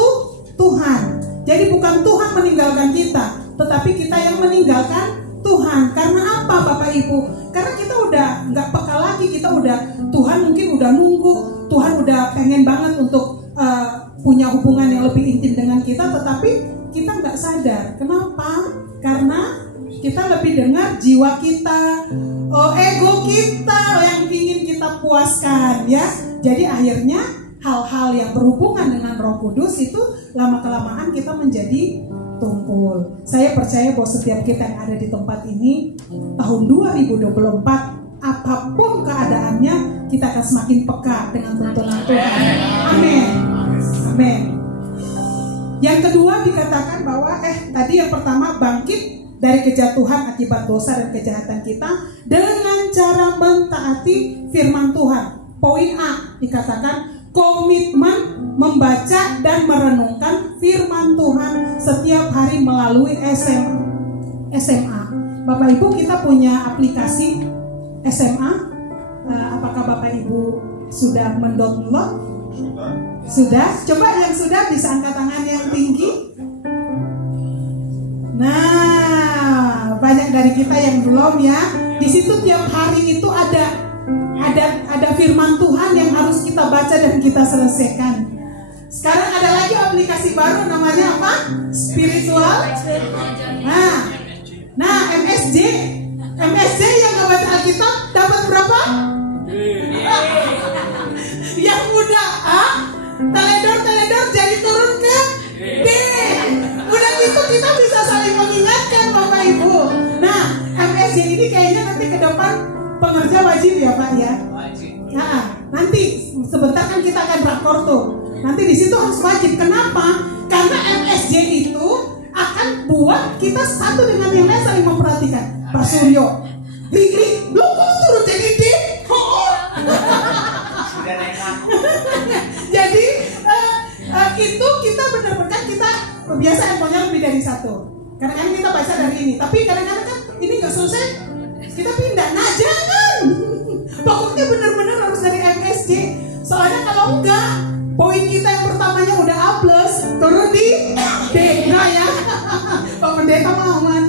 Tuhan. Jadi bukan Tuhan meninggalkan kita, tetapi kita yang meninggalkan Tuhan. Karena apa Bapak Ibu? Karena kita udah gak peka lagi, Tuhan mungkin udah nunggu, Tuhan udah pengen banget untuk punya hubungan yang lebih intim dengan kita, tetapi kita nggak sadar. Kenapa? Karena kita lebih dengar jiwa kita, ego kita yang ingin kita puaskan ya. Jadi akhirnya hal-hal yang berhubungan dengan Roh Kudus itu lama-kelamaan kita menjadi tumpul. Saya percaya bahwa setiap kita yang ada di tempat ini, tahun 2024 apapun keadaannya, kita akan semakin peka dengan tuntunan Tuhan. Amin. Amin. Yang kedua dikatakan bahwa tadi yang pertama bangkit dari kejatuhan akibat dosa dan kejahatan kita dengan cara mentaati firman Tuhan. Poin A dikatakan komitmen membaca dan merenungkan firman Tuhan setiap hari melalui SMA. Bapak Ibu, kita punya aplikasi SMA. Apakah Bapak Ibu sudah mendownload? Sudah? Coba yang sudah bisa angkat tangan yang tinggi. Nah, banyak dari kita yang belum ya. Di situ tiap hari itu ada firman Tuhan yang harus kita baca dan kita selesaikan. Sekarang ada lagi aplikasi baru namanya apa? Spiritual. Nah, MSJ yang nggak baca Alkitab dapat berapa? Yang muda, teledor jadi turun ke D. Udah gitu kita bisa saling mengingatkan Bapak Ibu. Nah, MSJ ini kayaknya nanti ke depan pengerja wajib ya Pak ya. Nah, nanti sebentar kan kita akan rakor tuh. Nanti di situ harus wajib. Kenapa? Karena MSJ itu akan buat kita satu dengan yang lain saling memperhatikan. Pak Suryo, lu kok turun jadi D? Jadi itu kita benar-benar kita biasa handphonenya lebih dari satu. Kadang-kadang kita baca dari ini, tapi kadang-kadang kan ini nggak selesai, kita pindah. Nah jangan, pokoknya benar-benar harus dari MSJ. Soalnya kalau enggak, poin kita yang pertamanya udah A+, turun di D. Nah ya, Pak Pendeta aman.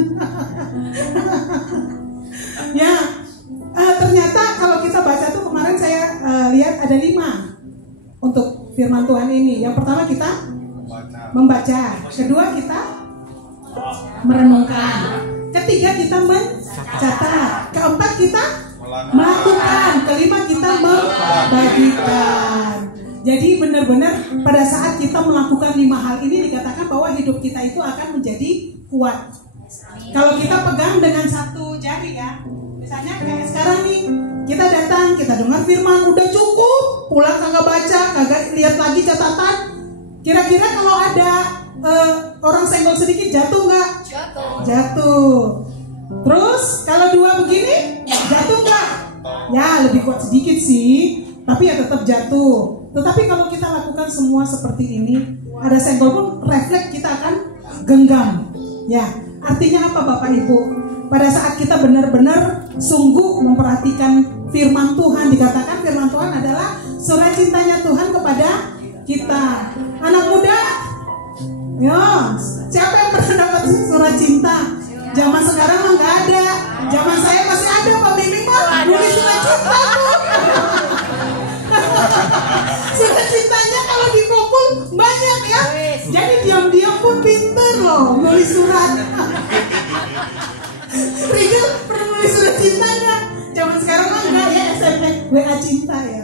Ya, ternyata kalau kita baca tuh kemarin saya lihat ada 5 untuk firman Tuhan ini. Yang pertama kita membaca, kedua kita merenungkan, ketiga kita mencatat, keempat kita melakukan, kelima kita membagikan. Jadi benar-benar pada saat kita melakukan 5 hal ini dikatakan bahwa hidup kita itu akan menjadi kuat. Kalau kita pegang dengan satu jari ya, misalnya kayak sekarang nih, kita datang, kita dengar firman, udah cukup, pulang kagak baca, kagak lihat lagi catatan. Kira-kira kalau ada orang senggol sedikit jatuh nggak? Jatuh. Terus kalau 2 begini jatuh nggak? Ya lebih kuat sedikit sih, tapi ya tetap jatuh. Tetapi kalau kita lakukan semua seperti ini, ada senggol pun refleks kita akan genggam. Ya, artinya apa Bapak Ibu? Pada saat kita benar-benar sungguh memperhatikan firman Tuhan, dikatakan firman Tuhan adalah surat cintanya Tuhan kepada kita. Anak muda, yo, siapa yang pernah dapat surat cinta? Zaman sekarang mah nggak ada. Zaman saya masih ada, Pak Bimbing mah nulis surat cinta tuh. Surat cintanya kalau dikumpul banyak ya. Jadi diam-diam pun pinter loh nulis surat. Rigel pernah nulis surat cintanya. Zaman sekarang mah enggak ya, SMS WA cinta ya.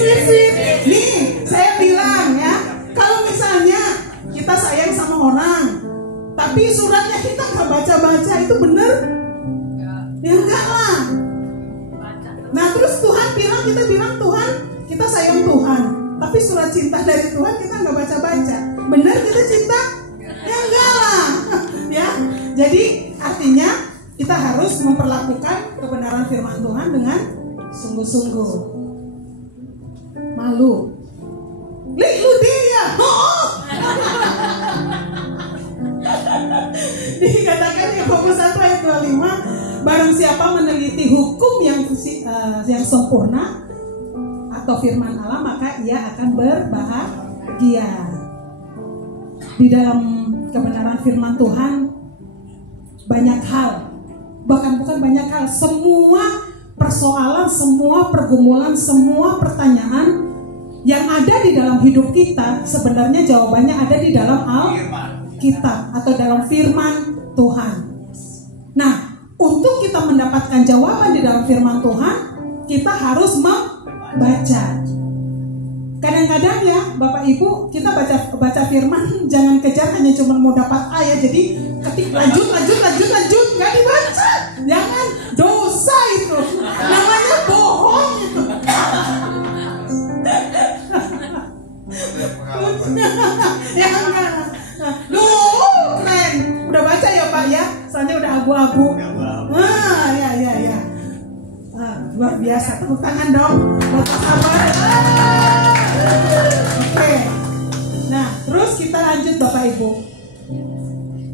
Sweet. Nih, saya bilang ya, kalau misalnya kita sayang sama orang, tapi suratnya kita nggak baca-baca, itu bener? Ya enggak lah. Nah terus Tuhan bilang, kita bilang Tuhan, kita sayang Tuhan, tapi surat cinta dari Tuhan kita nggak baca-baca. Bener kita cinta? Ya enggak lah. Ya, jadi artinya kita harus memperlakukan kebenaran firman Tuhan dengan sungguh-sungguh. Malu. Lu dia. Dikatakan Yakobus 1 ayat 25, barang siapa meneliti hukum yang sempurna atau firman Allah, maka ia akan berbahagia. Di dalam kebenaran firman Tuhan banyak hal, bahkan bukan banyak hal, semua persoalan, semua pergumulan, semua pertanyaan yang ada di dalam hidup kita sebenarnya jawabannya ada di dalam Alkitab atau dalam firman Tuhan. Nah, untuk kita mendapatkan jawaban di dalam firman Tuhan, kita harus membaca. Kadang-kadang ya Bapak Ibu, kita baca firman jangan kejar hanya cuma mau dapat A ya. Jadi ketik lanjut nggak dibaca. Jangan, dosa itu. Namanya bohong itu. abu-abu. Ya. Luar biasa, tepuk tangan dong buat sahabat. Oke. Nah, terus kita lanjut Bapak Ibu.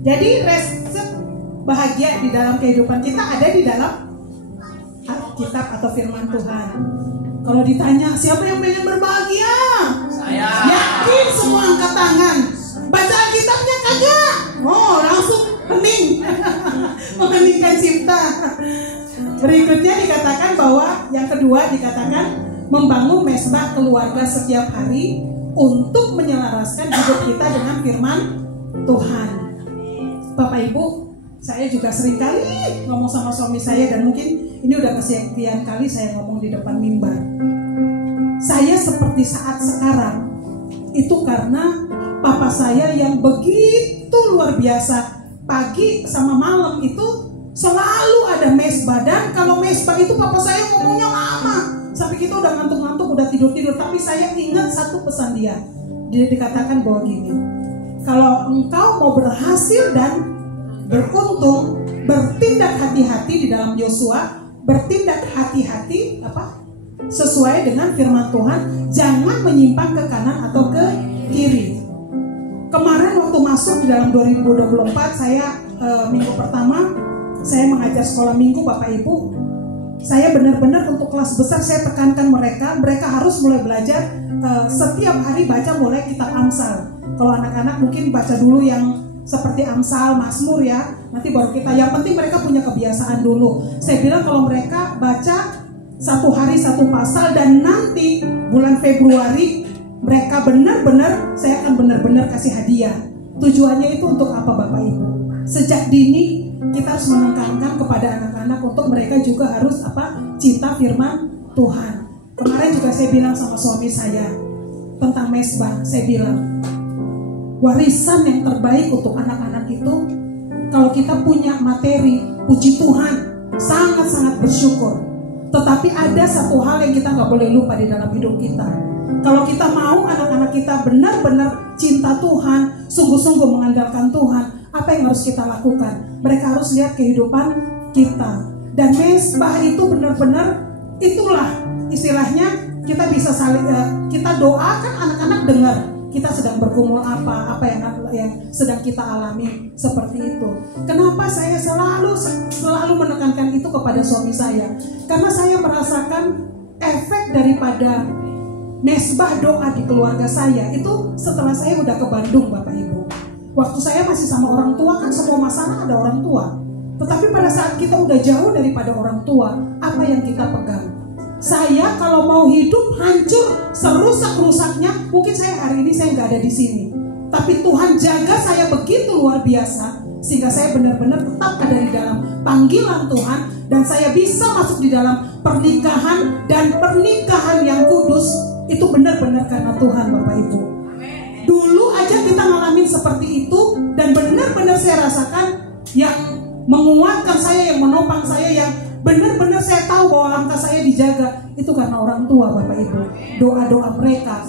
Jadi resep bahagia di dalam kehidupan kita ada di dalam Alkitab atau firman Tuhan. Kalau ditanya siapa yang pengen berbahagia? Saya. Yakin semua angkat tangan. Baca Alkitabnya kagak? Oh, langsung hening. Mengheningkan cipta. Berikutnya dikatakan bahwa yang kedua dikatakan membangun mesbah keluarga setiap hari untuk menyelaraskan hidup kita dengan firman Tuhan. Bapak Ibu, saya juga sering kali ngomong sama suami saya, dan mungkin ini udah kesekian kali saya ngomong di depan mimbar. Saya seperti saat sekarang itu karena papa saya yang begitu luar biasa. Pagi sama malam itu selalu ada mesbah, dan kalau mesbah itu papa saya ngomongnya lama sampai kita udah ngantuk-ngantuk, udah tidur-tidur. Tapi saya ingat satu pesan dia dikatakan bahwa gini, kalau engkau mau berhasil dan beruntung, bertindak hati-hati di dalam Yosua, bertindak hati-hati sesuai dengan firman Tuhan, jangan menyimpang ke kanan atau ke kiri. Kemarin waktu masuk di dalam 2024, saya minggu pertama saya mengajar sekolah minggu Bapak Ibu. Saya benar-benar untuk kelas besar saya tekankan mereka harus mulai belajar setiap hari baca mulai kitab Amsal. Kalau anak-anak mungkin baca dulu yang seperti Amsal, Mazmur ya. Nanti baru kita, yang penting mereka punya kebiasaan dulu. Saya bilang kalau mereka baca satu hari satu pasal, dan nanti bulan Februari mereka benar-benar, saya akan benar-benar kasih hadiah. Tujuannya itu untuk apa Bapak Ibu? Sejak dini kita harus menekankan kepada anak-anak untuk mereka juga harus cinta firman Tuhan. Kemarin juga saya bilang sama suami saya tentang mesbah. Saya bilang warisan yang terbaik untuk anak-anak itu, kalau kita punya materi, puji Tuhan, sangat-sangat bersyukur. Tetapi ada satu hal yang kita gak boleh lupa di dalam hidup kita. Kalau kita mau anak-anak kita benar-benar cinta Tuhan, sungguh-sungguh mengandalkan Tuhan, apa yang harus kita lakukan? Mereka harus lihat kehidupan kita. Dan mesbah itu benar-benar, itulah istilahnya kita bisa saling, kita doakan anak-anak dengar kita sedang bergumul apa yang sedang kita alami, seperti itu. Kenapa saya selalu menekankan itu kepada suami saya? Karena saya merasakan efek daripada mesbah doa di keluarga saya itu setelah saya udah ke Bandung Bapak Ibu. Waktu saya masih sama orang tua kan semua masalah ada orang tua. Tetapi pada saat kita udah jauh daripada orang tua, apa yang kita pegang? Saya kalau mau hidup hancur serusak-rusaknya, mungkin saya hari ini saya nggak ada di sini. Tapi Tuhan jaga saya begitu luar biasa sehingga saya benar-benar tetap ada di dalam panggilan Tuhan, dan saya bisa masuk di dalam pernikahan, dan pernikahan yang kudus itu benar-benar karena Tuhan Bapak Ibu. Dulu aja kita ngalamin seperti itu, dan benar-benar saya rasakan yang menguatkan saya, yang menopang saya, yang benar-benar saya tahu bahwa langkah saya dijaga, itu karena orang tua Bapak Ibu. Doa-doa mereka,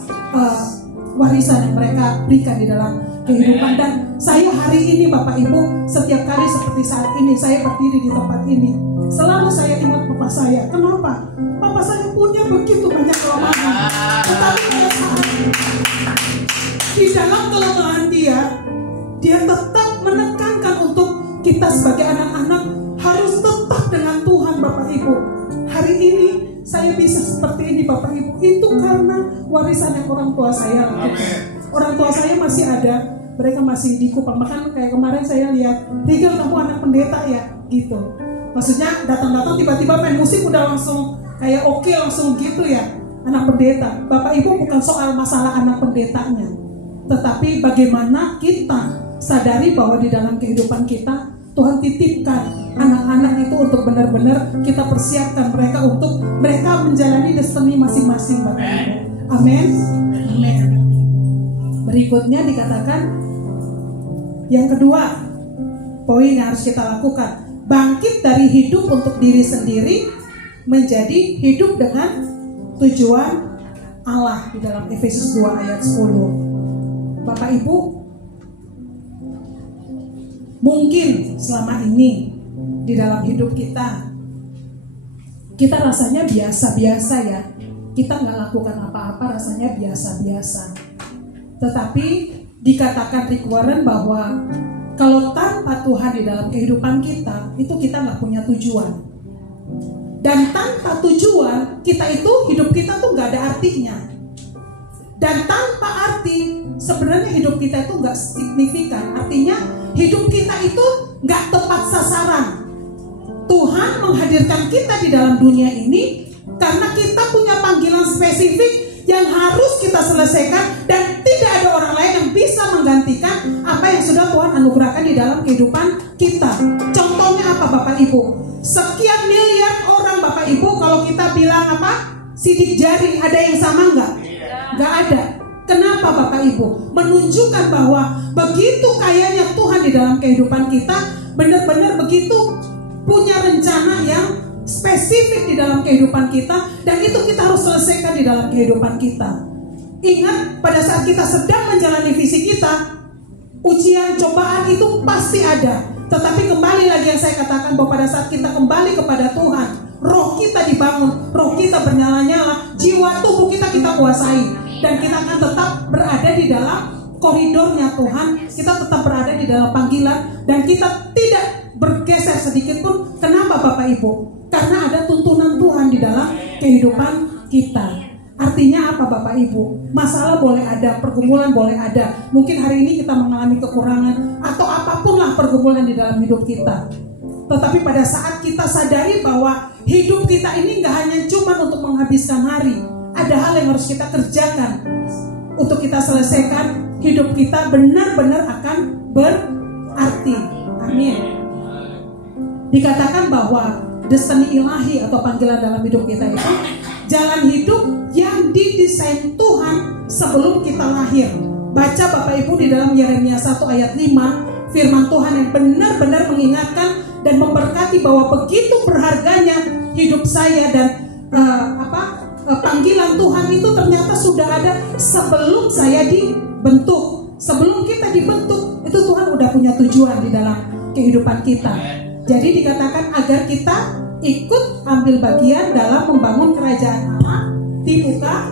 warisan yang mereka berikan di dalam kehidupan. Dan saya hari ini Bapak Ibu, setiap kali seperti saat ini saya berdiri di tempat ini, selalu saya ingat Bapak saya. Kenapa? Bapak saya punya begitu banyak kelemahan, tetapi pada saat di dalam kelemahan dia tetap menekankan untuk kita sebagai anak-anak harus tetap dengan Tuhan Bapak Ibu. Hari ini saya bisa seperti ini Bapak Ibu, itu karena warisan yang orang tua saya lakukan. Orang tua saya masih ada, mereka masih di Kupang. Bahkan kayak kemarin saya lihat, Rigel kamu anak pendeta ya, gitu. Maksudnya datang-datang tiba-tiba main musik udah langsung kayak oke, langsung gitu ya, anak pendeta. Bapak Ibu, bukan soal masalah anak pendetanya, tetapi bagaimana kita sadari bahwa di dalam kehidupan kita Tuhan titipkan anak-anak itu untuk benar-benar kita persiapkan mereka untuk mereka menjalani destiny masing-masing Bapak Ibu. Amin. Amin. Berikutnya dikatakan yang kedua, poin yang harus kita lakukan, bangkit dari hidup untuk diri sendiri menjadi hidup dengan tujuan Allah di dalam Efesus 2 ayat 10. Bapak Ibu, mungkin selama ini di dalam hidup kita, kita rasanya biasa-biasa ya. Kita nggak lakukan apa-apa, rasanya biasa-biasa. Tetapi dikatakan Rick Warren bahwa kalau tanpa Tuhan di dalam kehidupan kita, itu kita nggak punya tujuan. Dan tanpa tujuan, kita itu hidup kita tuh nggak ada artinya. Dan tanpa arti, sebenarnya hidup kita itu nggak signifikan. Artinya hidup kita itu nggak tepat sasaran. Tuhan menghadirkan kita di dalam dunia ini karena kita punya panggilan spesifik yang harus kita selesaikan, dan tidak ada orang lain yang bisa menggantikan apa yang sudah Tuhan anugerahkan di dalam kehidupan kita. Contohnya apa Bapak Ibu? Sekian miliar orang Bapak Ibu, kalau kita bilang apa? Sidik jari, ada yang sama nggak? Nggak ada. Kenapa Bapak Ibu? Menunjukkan bahwa begitu kayanya Tuhan di dalam kehidupan kita, benar-benar begitu punya rencana yang spesifik di dalam kehidupan kita, dan itu kita harus selesaikan di dalam kehidupan kita. Ingat, pada saat kita sedang menjalani visi kita, ujian, cobaan itu pasti ada. Tetapi kembali lagi yang saya katakan, bahwa pada saat kita kembali kepada Tuhan, roh kita dibangun, roh kita bernyala-nyala, jiwa tubuh kita kuasai, dan kita akan tetap berada di dalam koridornya Tuhan. Kita tetap berada di dalam panggilan, dan kita tidak bergeser sedikit pun. Kenapa Bapak Ibu? Karena ada tuntunan Tuhan di dalam kehidupan kita. Artinya apa Bapak Ibu? Masalah boleh ada, pergumulan boleh ada. Mungkin hari ini kita mengalami kekurangan atau apapun lah pergumulan di dalam hidup kita. Tetapi pada saat kita sadari bahwa hidup kita ini gak hanya cuma untuk menghabiskan hari, ada hal yang harus kita kerjakan untuk kita selesaikan, hidup kita benar-benar akan berarti. Amin. Dikatakan bahwa destiny ilahi atau panggilan dalam hidup kita itu jalan hidup yang didesain Tuhan sebelum kita lahir. Baca Bapak Ibu di dalam Yeremia 1 ayat 5, firman Tuhan yang benar-benar mengingatkan dan memberkati bahwa begitu berharganya hidup saya, dan panggilan Tuhan itu ternyata sudah ada sebelum saya dibentuk. Sebelum kita dibentuk, itu Tuhan udah punya tujuan di dalam kehidupan kita. Jadi dikatakan agar kita ikut ambil bagian dalam membangun kerajaan Allah di muka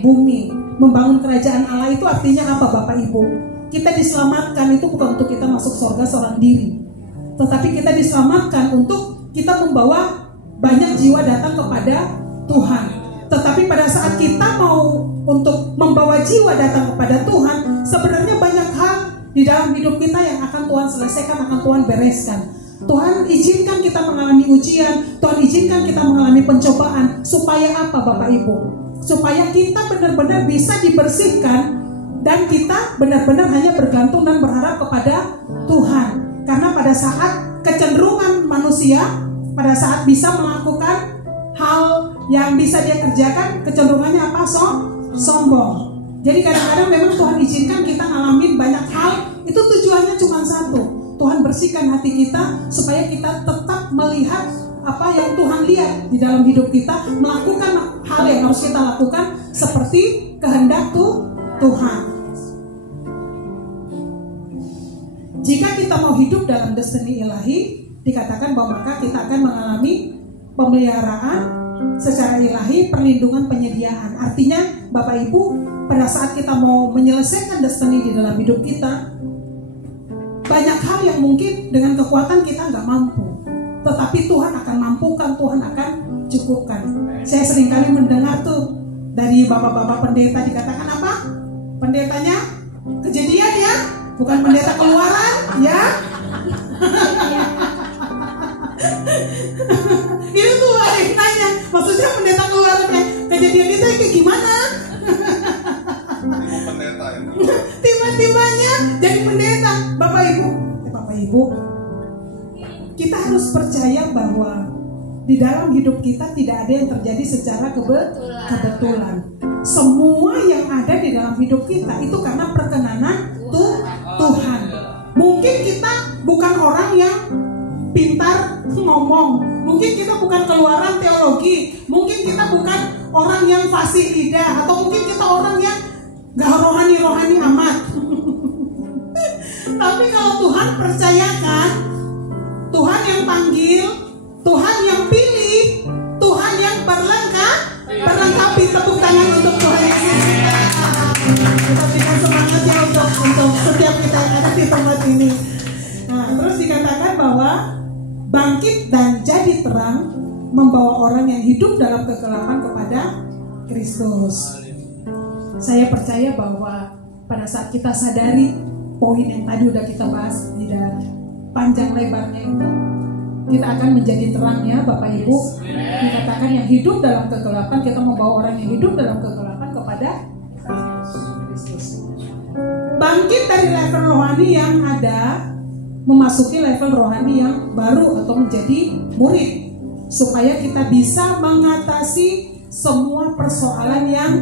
bumi. Membangun kerajaan Allah itu artinya apa Bapak Ibu? Kita diselamatkan itu bukan untuk kita masuk surga seorang diri, tetapi kita diselamatkan untuk kita membawa banyak jiwa datang kepada Tuhan. Tetapi pada saat kita mau untuk membawa jiwa datang kepada Tuhan, sebenarnya banyak hal di dalam hidup kita yang akan Tuhan selesaikan, akan Tuhan bereskan. Tuhan izinkan kita mengalami ujian, Tuhan izinkan kita mengalami pencobaan. Supaya apa Bapak Ibu? Supaya kita benar-benar bisa dibersihkan, dan kita benar-benar hanya bergantung dan berharap kepada Tuhan. Karena pada saat kecenderungan manusia, pada saat bisa melakukan hal yang bisa dia kerjakan, kecenderungannya apa? Sombong. Jadi kadang-kadang memang Tuhan izinkan kita ngalamin banyak hal, itu tujuannya cuma satu. Tuhan bersihkan hati kita supaya kita tetap melihat apa yang Tuhan lihat di dalam hidup kita, melakukan hal yang harus kita lakukan seperti kehendak Tuhan. Jika kita mau hidup dalam destiny ilahi, dikatakan bahwa maka kita akan mengalami pemeliharaan secara ilahi, perlindungan, penyediaan. Artinya Bapak Ibu, pada saat kita mau menyelesaikan destiny di dalam hidup kita, banyak hal yang mungkin dengan kekuatan kita nggak mampu, tetapi Tuhan akan mampukan, Tuhan akan cukupkan. Saya seringkali mendengar tuh dari bapak-bapak pendeta dikatakan apa? Pendetanya Kejadian ya, bukan pendeta Keluaran ya. Ini tuh ada yang nanya, maksudnya pendeta Keluaran Kejadian itu kayak gimana? Tiba-tibanya jadi pendeta. Bapak Ibu, kita harus percaya bahwa di dalam hidup kita tidak ada yang terjadi secara kebetulan. Semua yang ada di dalam hidup kita itu karena perkenanan Tuhan. Mungkin kita bukan orang yang pintar ngomong, mungkin kita bukan keluaran teologi, mungkin kita bukan orang yang fasih lidah, atau mungkin kita orang yang gak rohani-rohani amat. Tapi kalau Tuhan percayakan, Tuhan yang panggil, Tuhan yang pilih, Tuhan yang berlengkapi. Tepuk tangan untuk Tuhan Yesus. Kita berikan semangat ya untuk setiap kita yang ada di tempat ini. Nah, terus dikatakan bahwa bangkit dan jadi terang, membawa orang yang hidup dalam kegelapan kepada Kristus. Saya percaya bahwa pada saat kita sadari poin yang tadi udah kita bahas tidak panjang lebarnya itu, kita akan menjadi terang ya Bapak Ibu. Dikatakan yang hidup dalam kegelapan, kita membawa orang yang hidup dalam kegelapan kepada Kristus. Bangkit dari level rohani yang ada, memasuki level rohani yang baru atau menjadi murid, supaya kita bisa mengatasi semua persoalan yang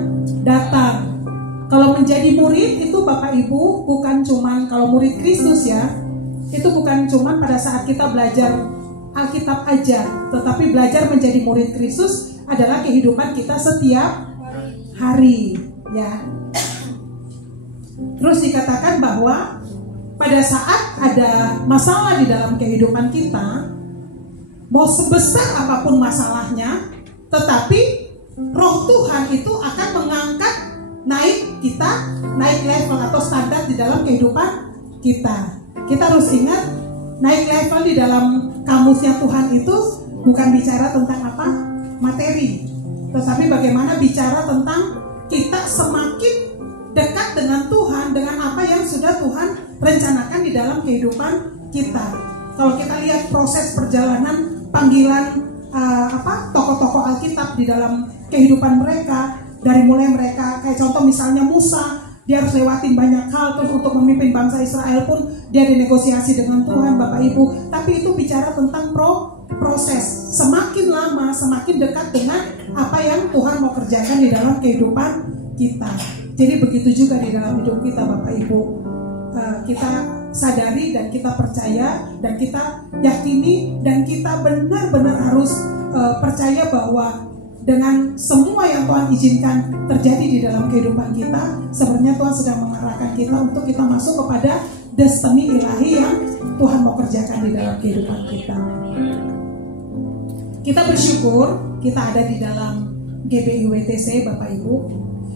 datang. Kalau menjadi murid itu Bapak Ibu bukan cuman kalau murid Kristus ya, itu bukan cuman pada saat kita belajar Alkitab aja, tetapi belajar menjadi murid Kristus adalah kehidupan kita setiap hari ya. Terus dikatakan bahwa pada saat ada masalah di dalam kehidupan kita, mau sebesar apapun masalahnya, tetapi Roh Tuhan itu akan mengangkat naik level atau standar di dalam kehidupan kita. Kita harus ingat, naik level di dalam kamusnya Tuhan itu bukan bicara tentang apa? Materi, tetapi bagaimana bicara tentang kita semakin dekat dengan Tuhan, dengan apa yang sudah Tuhan rencanakan di dalam kehidupan kita. Kalau kita lihat proses perjalanan panggilan tokoh-tokoh Alkitab di dalam kehidupan mereka, dari mulai mereka kayak contoh misalnya Musa, dia harus lewatin banyak hal, terus untuk memimpin bangsa Israel pun dia dinegosiasi dengan Tuhan Bapak Ibu. Tapi itu bicara tentang proses, semakin lama semakin dekat dengan apa yang Tuhan mau kerjakan di dalam kehidupan kita. Jadi begitu juga di dalam hidup kita Bapak Ibu, kita sadari dan kita percaya dan kita yakini dan kita benar-benar harus percaya bahwa dengan semua yang Tuhan izinkan terjadi di dalam kehidupan kita, sebenarnya Tuhan sedang mengarahkan kita untuk kita masuk kepada destiny ilahi yang Tuhan mau kerjakan di dalam kehidupan kita. Kita bersyukur kita ada di dalam GBI WTC Bapak Ibu.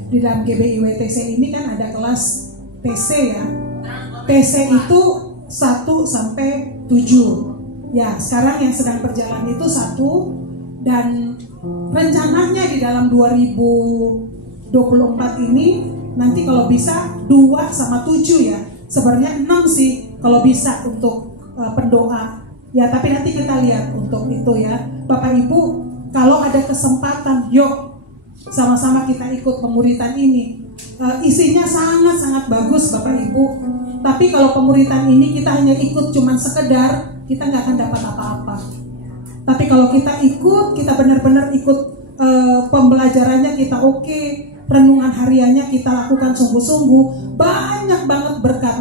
Di dalam GBI WTC ini kan ada kelas TC ya. TC itu 1 sampai 7. Ya, sekarang yang sedang berjalan itu 1, dan rencananya di dalam 2024 ini nanti kalau bisa 2 sama 7 ya. Sebenarnya 6 sih kalau bisa untuk pendoa. Ya, tapi nanti kita lihat untuk itu ya. Bapak Ibu, kalau ada kesempatan, yuk sama-sama kita ikut pemuritan ini. Isinya sangat-sangat bagus Bapak Ibu. Tapi kalau pemuritan ini kita hanya ikut cuman sekedar, kita nggak akan dapat apa-apa. Tapi kalau kita ikut, kita benar-benar ikut pembelajarannya kita oke, renungan hariannya kita lakukan sungguh-sungguh, banyak banget berkat.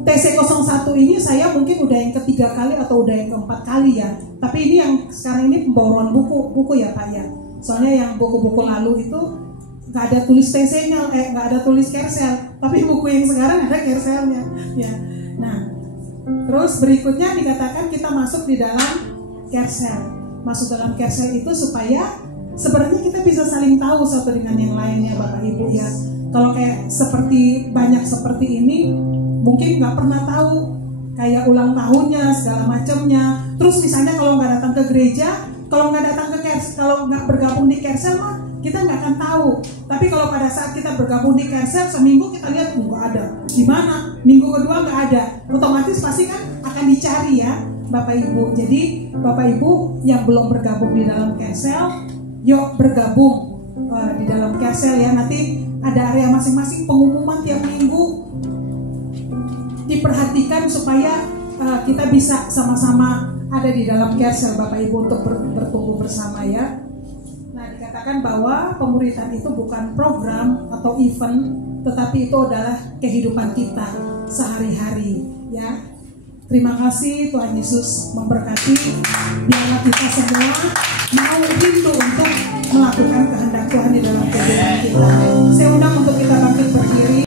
TC01 ini saya mungkin udah yang ketiga kali atau udah yang keempat kali ya. Tapi ini yang sekarang ini pembawaan buku ya Pak ya. Soalnya yang buku-buku lalu itu nggak ada tulis TC-nya, nggak ada tulis kersel. Tapi buku yang sekarang ada kerselnya. Ya. Nah, terus berikutnya dikatakan kita masuk di dalam kersel. Masuk dalam kersel itu supaya sebenarnya kita bisa saling tahu satu dengan yang lainnya Bapak Ibu ya. Kalau kayak banyak seperti ini mungkin nggak pernah tahu kayak ulang tahunnya segala macamnya. Terus misalnya kalau nggak datang ke gereja, kalau nggak datang ke kersel, kalau nggak bergabung di kersel mah kita nggak akan tahu. Tapi kalau pada saat kita bergabung di kersel, seminggu kita lihat nggak ada, di mana minggu kedua nggak ada, otomatis pasti kan akan dicari ya Bapak Ibu. Jadi Bapak Ibu yang belum bergabung di dalam kersel, yuk bergabung di dalam kersel ya. Nanti ada area masing-masing, pengumuman tiap minggu, diperhatikan supaya kita bisa sama-sama ada di dalam kersel Bapak Ibu untuk bertumbuh bersama ya. Nah, dikatakan bahwa pemuritan itu bukan program atau event, tetapi itu adalah kehidupan kita sehari-hari ya. Terima kasih, Tuhan Yesus memberkati. Biarlah kita semua mau rindu untuk melakukan kehendak Tuhan di dalam kehidupan kita. Saya undang untuk